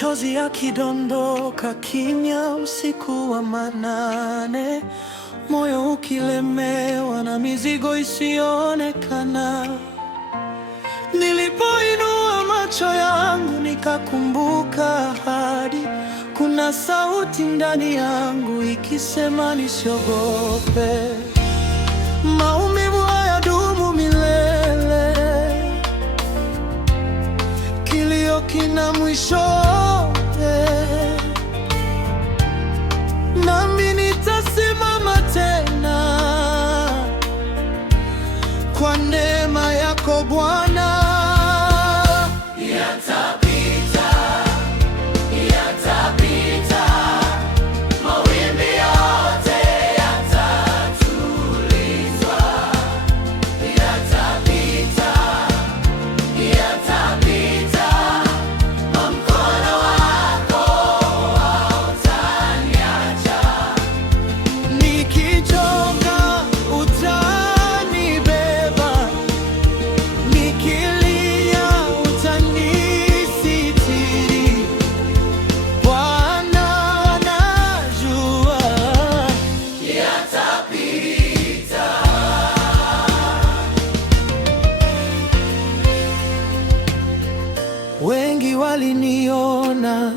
machozi yakidondoka kimya usiku wa manane, moyo ukilemewa na mizigo isiyoonekana. Nilipoinua macho yangu nikakumbuka ahadi, kuna sauti ndani yangu ikisema nisiogope. Maumivu hayadumu milele, kilio kina mwisho, nami nitasimama tena kwa neema yako Bwana. Yatapita, yatapita, mawimbi yote yatatulizwa. Yatapita, yatapita, mkono wako hautaniacha. Nikichoka utanibeba, nikilia utanisitiri. Bwana anajua Yatapita. wengi waliniona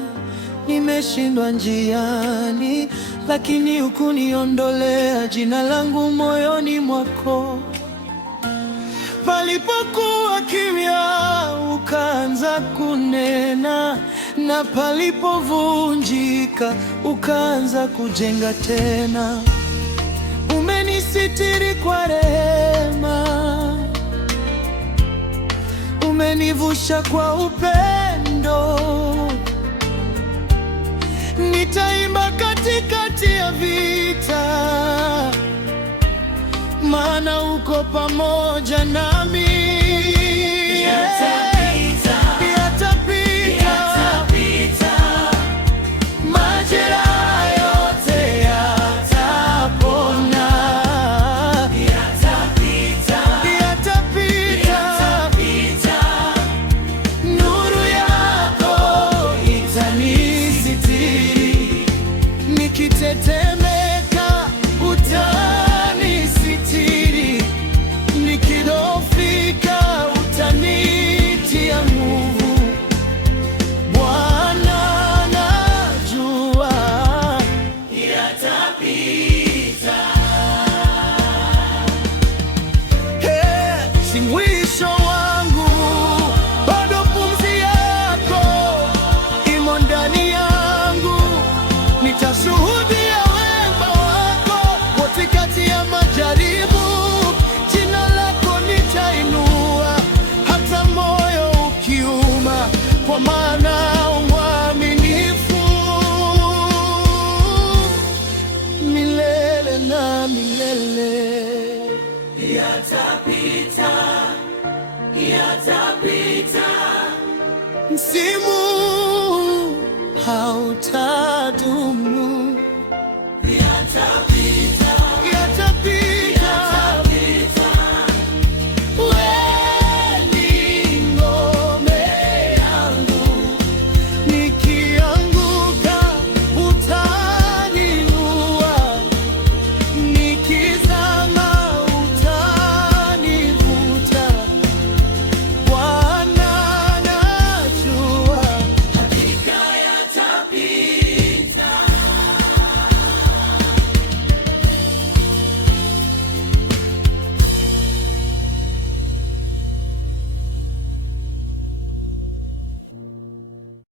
nimeshindwa njiani, lakini hukuniondolea jina langu moyoni mwako. Palipokuwa kimya ukaanza kunena, na palipovunjika ukaanza kujenga tena. Umenisitiri kwa rehema, umenivusha kwa upendo. Nitaimba katikati ya vita, maana uko pamoja nami. Yatapita, Yatapita, yatapita, majeraha yote yatapona. yatapita, Yatapita, yatapita, nuru yako itanisitiri. Nikitetemeka utanisitiri, nikidhoofika utanitia nguvu. Bwana anajua yatapita. si mwisho wangu, bado pumzi yako imo ndani yangu. Nitashuhudia wema wako wote kati ya majaribu. Jina lako nitainua hata moyo ukiuma, kwa maana mwaminifu milele na milele. Yatapita, yatapita, Msimu hauta